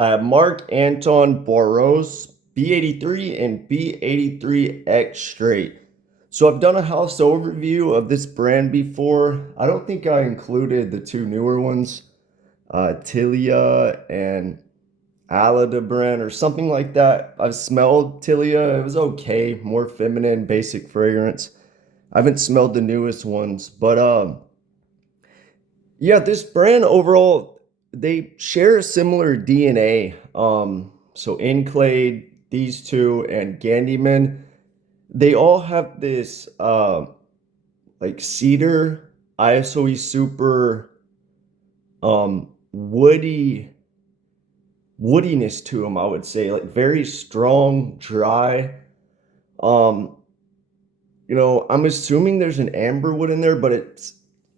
I have Marc-Antoine Barrois B83 and B83 Extrait. So I've done a house overview of this brand before. I don't think I included the two newer ones, Tilia and Aldebaran or something like that. I've smelled Tilia. It was okay, more feminine, basic fragrance. I haven't smelled the newest ones, but yeah, this brand overall, they share a similar DNA. So Enclade, these two, and Gandyman, they all have this like cedar, ISOE super woodiness to them, I would say. Like very strong, dry. Um, I'm assuming there's an amber wood in there, but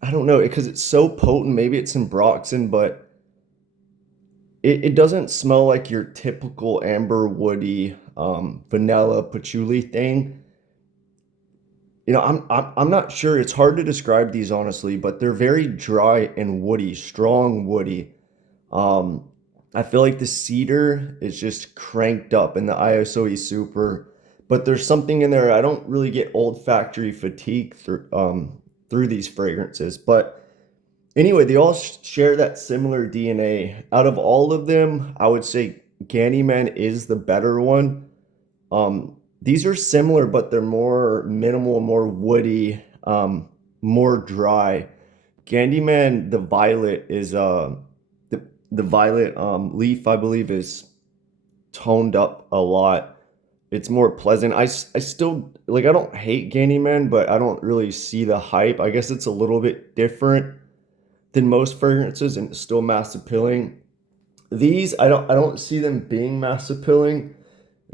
I don't know, because it's so potent. Maybe it's in Broxton, but it doesn't smell like your typical amber woody vanilla patchouli thing. I'm not sure. It's hard to describe these honestly, but they're very dry and woody, strong woody. Um, I feel like the cedar is just cranked up in the ISOE super, but there's something in there. I don't really get olfactory fatigue through these fragrances, but anyway, they all share that similar DNA. Out of all of them, I would say Gandyman is the better one. These are similar, but they're more minimal, more woody, more dry. Gandyman, the violet is the violet leaf, I believe, is toned up a lot. It's more pleasant. I still like. I don't hate Gandyman, but I don't really see the hype. I guess it's a little bit different than most fragrances and still mass appealing. These I don't see them being mass appealing.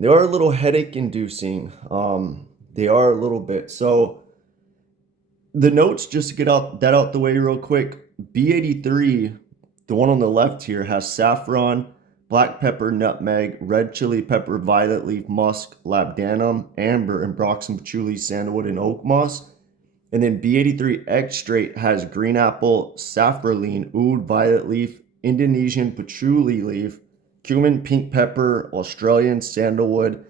They are a little headache inducing. They are a little bit. So the notes, just to get out the way real quick. B83, the one on the left here, has saffron, black pepper, nutmeg, red chili pepper, violet leaf, musk, labdanum, amber, and Broxton patchouli, sandalwood, and oak moss. And then B83 Extrait has green apple, saffroline, oud, violet leaf, Indonesian patchouli leaf, cumin, pink pepper, Australian sandalwood,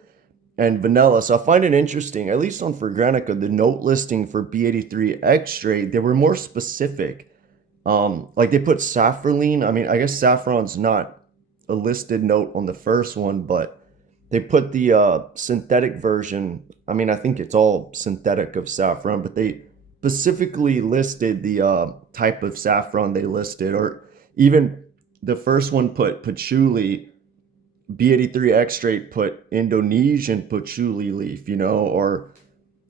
and vanilla. So I find it interesting, at least on Fragrantica, the note listing for B83 Extrait, they were more specific. Like they put saffroline. I mean, I guess saffron's not a listed note on the first one, but they put the synthetic version. I mean, I think it's all synthetic of saffron, but they specifically listed the type of saffron they listed, or even the first one put patchouli. B83 Extrait put Indonesian patchouli leaf, or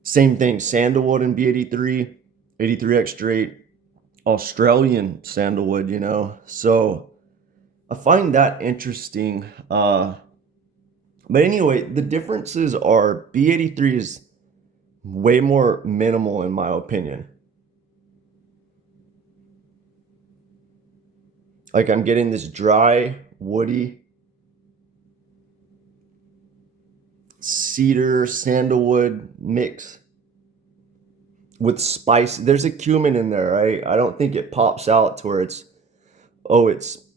same thing, sandalwood in B83, 83 Extrait, Australian sandalwood. So I find that interesting. But anyway, the differences are B83 is way more minimal in my opinion. Like I'm getting this dry, woody, cedar, sandalwood mix with spice. There's a cumin in there, right? I don't think it pops out to where it's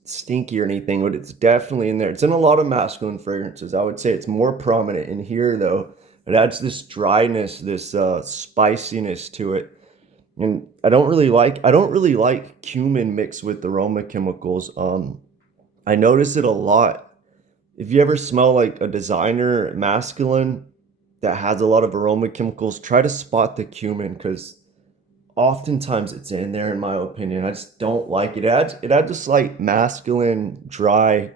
stinky or anything, but it's definitely in there. It's in a lot of masculine fragrances. I would say it's more prominent in here though. It adds this dryness, this spiciness to it. And I don't really like cumin mixed with aroma chemicals. I notice it a lot. If you ever smell like a designer masculine that has a lot of aroma chemicals, try to spot the cumin because oftentimes it's in there in my opinion. I just don't like it. It adds a slight masculine, dry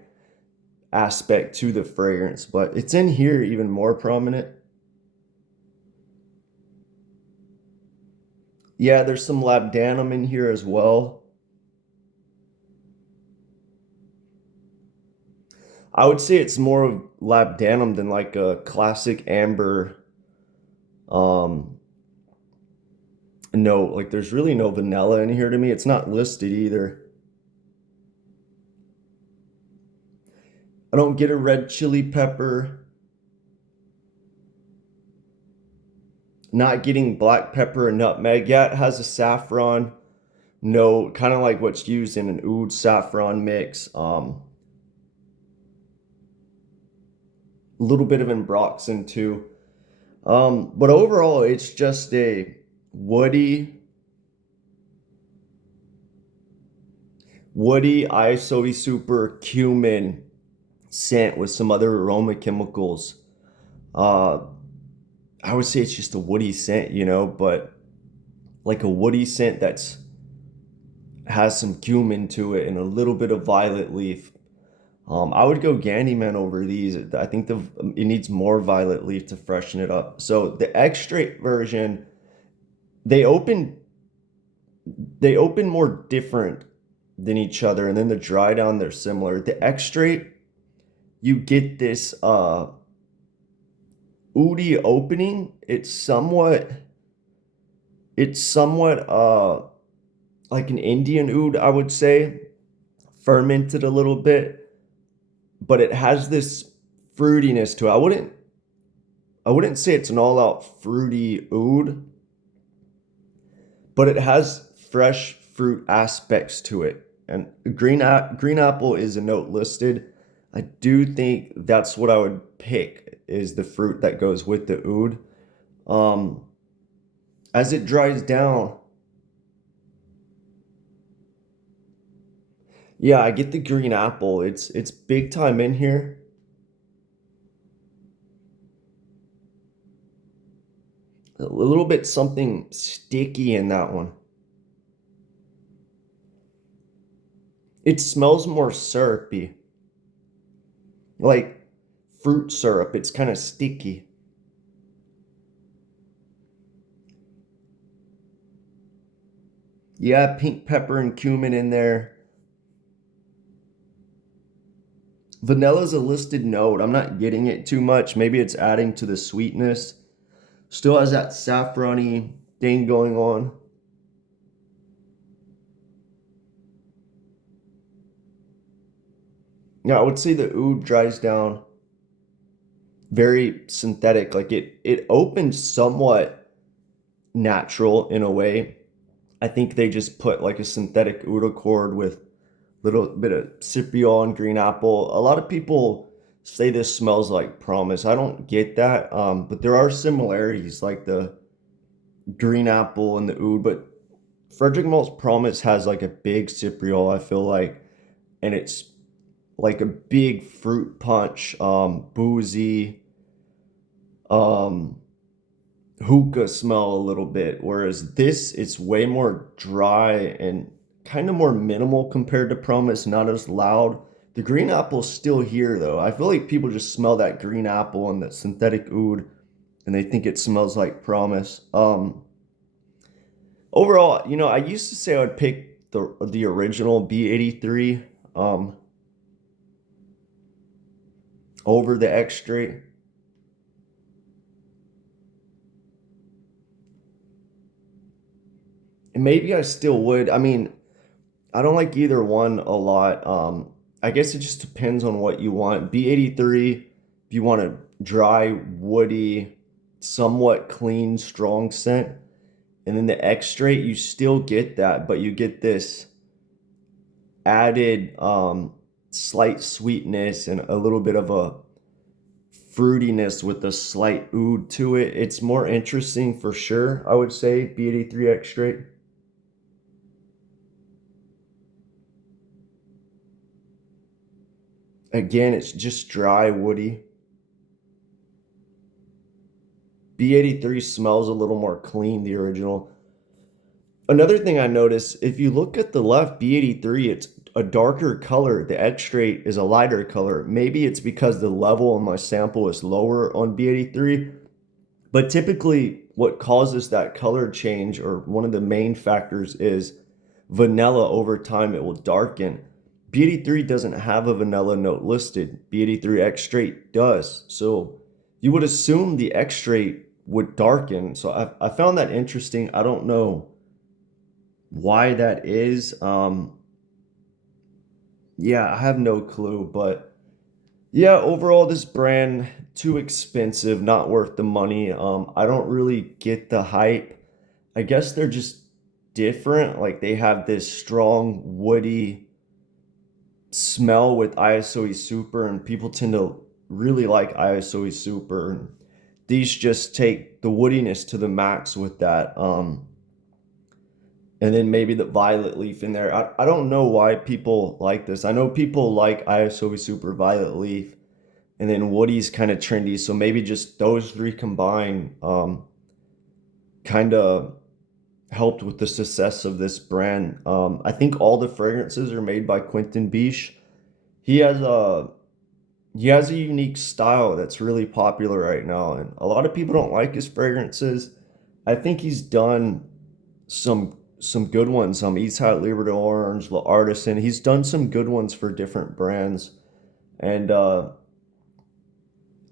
aspect to the fragrance, but it's in here even more prominent. Yeah, there's some labdanum in here as well. I would say it's more of labdanum than like a classic amber. Um, no, like there's really no vanilla in here to me. It's not listed either. I don't get a red chili pepper. Not getting black pepper and nutmeg. Yeah, it has a saffron note, kind of like what's used in an oud saffron mix. a little bit of Ambroxan too. But overall, it's just a woody, ISO super cumin scent with some other aroma chemicals. Uh, I would say it's just a woody scent, but like a woody scent that's has some cumin to it and a little bit of violet leaf. I would go Candyman over these. I think it needs more violet leaf to freshen it up. So the extrait version, they open they open more different than each other, and then the dry down they're similar. The extrait, you get this oody opening. It's somewhat like an Indian oud, I would say, fermented a little bit, but it has this fruitiness to it. I wouldn't say it's an all-out fruity oud, but it has fresh fruit aspects to it. And green apple is a note listed. I do think that's what I would pick is the fruit that goes with the oud. Um, as it dries down, yeah, I get the green apple. It's big time in here. A little bit something sticky in that one. It smells more syrupy, like fruit syrup. It's kind of sticky. Yeah, pink pepper and cumin in there. Vanilla's a listed note. I'm not getting it too much. Maybe it's adding to the sweetness. Still has that saffrony thing going on. Yeah, I would say the oud dries down very synthetic. Like it opens somewhat natural in a way. I think they just put like a synthetic oud accord with little bit of Cypriol and green apple. A lot of people say this smells like promise. I don't get that, but there are similarities like the green apple and the oud. But Frederick Malt's promise has like a big Cypriol, I feel like, and it's like a big fruit punch, boozy, um, hookah smell a little bit. Whereas this, it's way more dry and kind of more minimal compared to promise, not as loud. The green apple's still here though. I feel like people just smell that green apple and that synthetic oud and they think it smells like promise. Overall, I used to say I would pick the original B83 um over the extrait. And maybe I still would. I mean, I don't like either one a lot. I guess it just depends on what you want. B83, if you want a dry, woody, somewhat clean, strong scent. And then the extrait, you still get that, but you get this added slight sweetness and a little bit of a fruitiness with a slight oud to it. It's more interesting for sure, I would say, B83 extrait. Again, it's just dry, woody. B83 smells a little more clean, the original. Another thing I noticed, if you look at the left, B83, it's a darker color. The extrait is a lighter color. Maybe it's because the level on my sample is lower on B83, but typically what causes that color change, or one of the main factors, is vanilla. Over time it will darken. B83 doesn't have a vanilla note listed. B83 extrait does. So you would assume the extrait would darken. So I found that interesting. I don't know why that is. Yeah, I have no clue, but yeah, overall this brand too expensive, not worth the money. I don't really get the hype. I guess they're just different. Like they have this strong woody smell with ISOE Super, and people tend to really like ISOE Super. And these just take the woodiness to the max with that. And then maybe the violet leaf in there. I don't know why people like this. I know people like ISOE Super Violet Leaf, and then Woody's kind of trendy. So maybe just those three combined kind of helped with the success of this brand. I think all the fragrances are made by Quentin Biche. He has a he has a unique style that's really popular right now, and a lot of people don't like his fragrances. I think he's done some good ones. East Hat Liberty Orange, La Artisan. He's done some good ones for different brands, and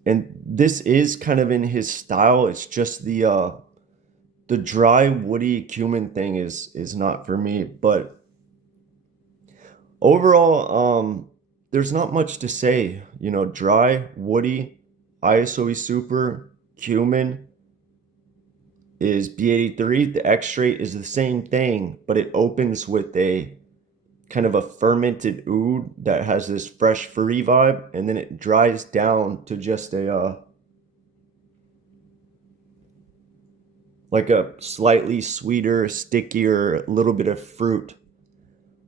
this is kind of in his style. It's just the dry woody cumin thing is not for me. But overall, there's not much to say. You know, dry, woody, ISOE Super, cumin is B83. The Extrait is the same thing, but it opens with a kind of a fermented oud that has this fresh fruity vibe, and then it dries down to just a like a slightly sweeter, stickier, little bit of fruit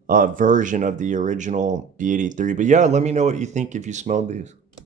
version of the original B83. But yeah, let me know what you think if you smelled these.